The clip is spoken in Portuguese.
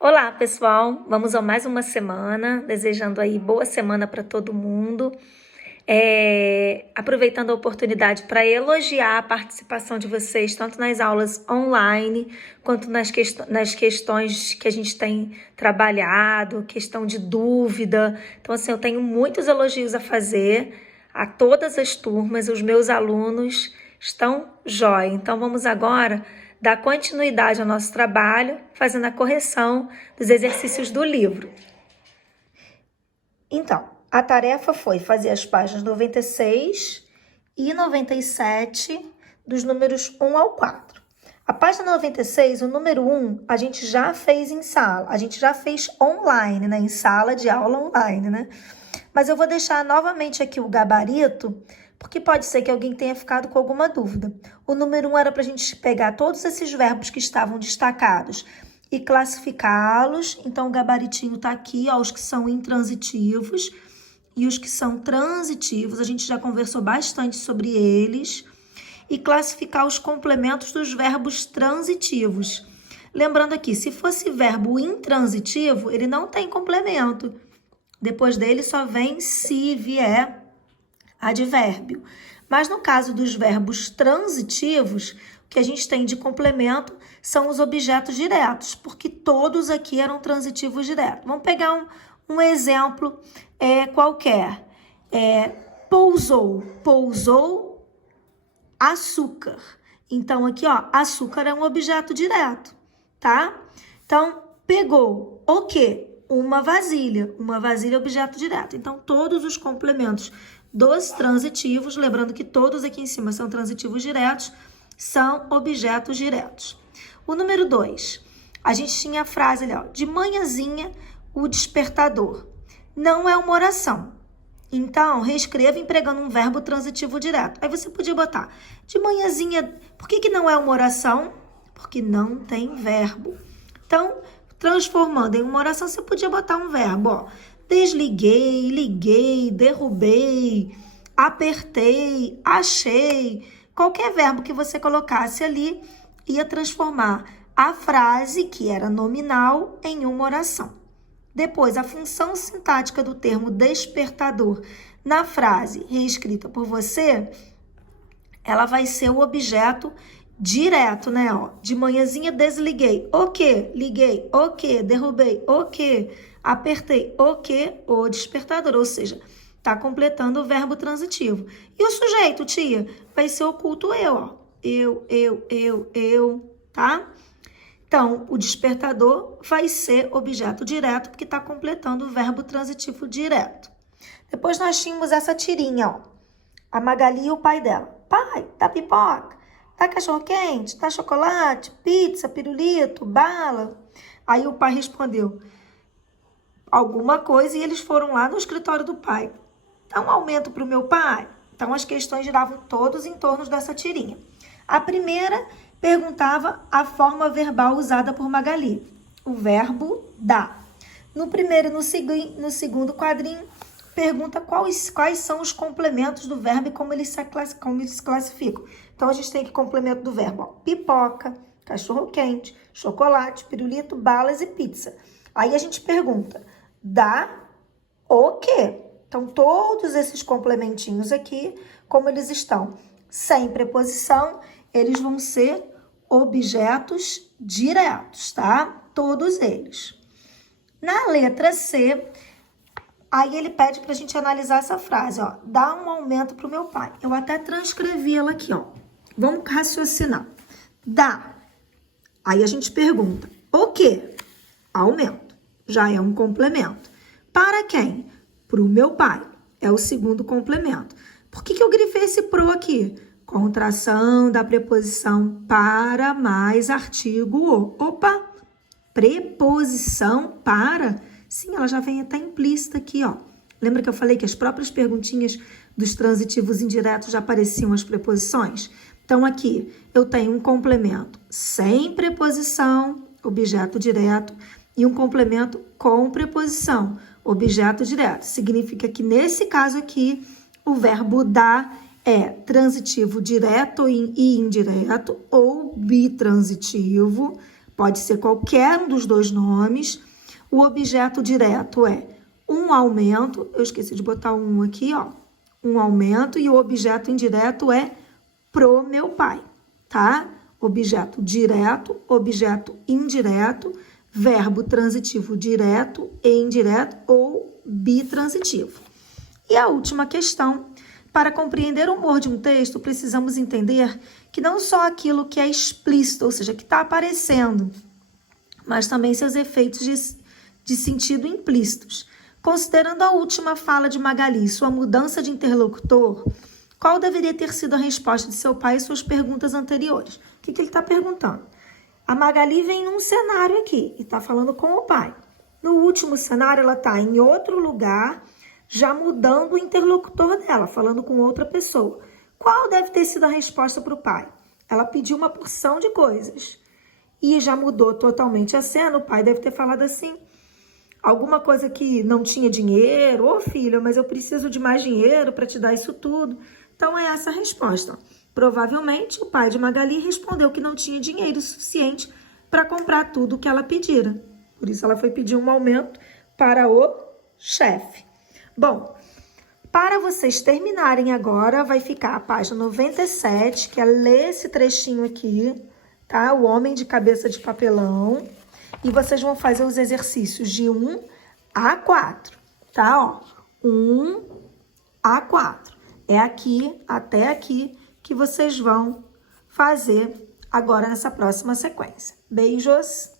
Olá, pessoal! Vamos a mais uma semana, desejando aí boa semana para todo mundo. Aproveitando a oportunidade para elogiar a participação de vocês, tanto nas aulas online, quanto nas questões que a gente tem trabalhado, questão de dúvida. Então, assim, eu tenho muitos elogios a fazer a todas as turmas, os meus alunos estão jóia. Então, vamos agora dar continuidade ao nosso trabalho, fazendo a correção dos exercícios do livro. Então, a tarefa foi fazer as páginas 96 e 97 dos números 1 ao 4. A página 96, o número 1, a gente já fez em sala, a gente já fez online, né? Em sala de aula online, né? Mas eu vou deixar novamente aqui o gabarito, porque pode ser que alguém tenha ficado com alguma dúvida. O número 1 era para a gente pegar todos esses verbos que estavam destacados e classificá-los. Então, o gabaritinho está aqui, ó, os que são intransitivos e os que são transitivos. A gente já conversou bastante sobre eles. E classificar os complementos dos verbos transitivos. Lembrando aqui, se fosse verbo intransitivo, ele não tem complemento. Depois dele só vem se vier advérbio. Mas no caso dos verbos transitivos, o que a gente tem de complemento são os objetos diretos, porque todos aqui eram transitivos diretos. Vamos pegar um exemplo qualquer. Pousou açúcar. Então, aqui, ó, açúcar é um objeto direto, tá? Então, pegou o quê? Uma vasilha é objeto direto. Então, todos os complementos dos transitivos, lembrando que todos aqui em cima são transitivos diretos, são objetos diretos. O número 2, a gente tinha a frase ali, ó, de manhãzinha, o despertador. Não é uma oração. Então, reescreva empregando um verbo transitivo direto. Aí você podia botar, de manhãzinha, por que não é uma oração? Porque não tem verbo. Então, transformando em uma oração, você podia botar um verbo, ó. Desliguei, liguei, derrubei, apertei, achei. Qualquer verbo que você colocasse ali ia transformar a frase, que era nominal, em uma oração. Depois, a função sintática do termo despertador na frase reescrita por você, ela vai ser o objeto direto, né? Ó, de manhãzinha desliguei, o quê? Liguei, o quê? Derrubei, o quê? Apertei, o quê? O despertador, ou seja, tá completando o verbo transitivo. E o sujeito, tia, vai ser oculto eu, ó. Eu, tá? Então, o despertador vai ser objeto direto, porque está completando o verbo transitivo direto. Depois nós tínhamos essa tirinha, ó. A Magali e o pai dela. Pai, dá pipoca, dá cachorro-quente, dá chocolate, pizza, pirulito, bala. Aí o pai respondeu alguma coisa e eles foram lá no escritório do pai. Dá um aumento para o meu pai? Então, as questões giravam todos em torno dessa tirinha. A primeira perguntava a forma verbal usada por Magali, o verbo dá. No primeiro e no segundo quadrinho, pergunta quais são os complementos do verbo e como eles se classificam. Então, a gente tem aqui complemento do verbo, ó, pipoca, cachorro-quente, chocolate, pirulito, balas e pizza. Aí a gente pergunta, dá o quê? Então, todos esses complementinhos aqui, como eles estão sem preposição, eles vão ser objetos diretos, tá? Todos eles. Na letra C, aí ele pede pra gente analisar essa frase, ó. Dá um aumento pro meu pai. Eu até transcrevi ela aqui, ó. Vamos raciocinar. Dá. Aí a gente pergunta, o quê? Aumento. Já é um complemento. Para quem? Pro meu pai. É o segundo complemento. Por que eu grifei esse pro aqui? Contração da preposição para mais artigo o. Opa! Preposição para? Sim, ela já vem até implícita aqui, ó. Lembra que eu falei que as próprias perguntinhas dos transitivos indiretos já apareciam as preposições? Então, aqui eu tenho um complemento sem preposição, objeto direto, e um complemento com preposição, objeto direto. Significa que, nesse caso aqui, o verbo dar é transitivo direto e indireto ou bitransitivo Pode ser qualquer um dos dois nomes. O objeto direto é um aumento. Eu esqueci de botar um aqui, ó. Um aumento. E o objeto indireto é pro meu pai, tá? Objeto direto, objeto indireto, verbo transitivo direto e indireto ou bitransitivo. E a última questão: para compreender o humor de um texto, precisamos entender que não só aquilo que é explícito, ou seja, que está aparecendo, mas também seus efeitos de sentido implícitos. Considerando a última fala de Magali e sua mudança de interlocutor, qual deveria ter sido a resposta de seu pai e suas perguntas anteriores? O que ele está perguntando? A Magali vem num cenário aqui e está falando com o pai. No último cenário, ela está em outro lugar, já mudando o interlocutor dela, falando com outra pessoa. Qual deve ter sido a resposta para o pai? Ela pediu uma porção de coisas e já mudou totalmente a cena. O pai deve ter falado assim, alguma coisa que não tinha dinheiro. Ô filho, mas eu preciso de mais dinheiro para te dar isso tudo. Então é essa a resposta. Provavelmente o pai de Magali respondeu que não tinha dinheiro suficiente para comprar tudo o que ela pedira. Por isso ela foi pedir um aumento para o chefe. Bom, para vocês terminarem agora, vai ficar a página 97, que é ler esse trechinho aqui, tá? O homem de cabeça de papelão. E vocês vão fazer os exercícios de 1 a 4, tá? Ó, 1 a 4. É aqui, até aqui, que vocês vão fazer agora nessa próxima sequência. Beijos!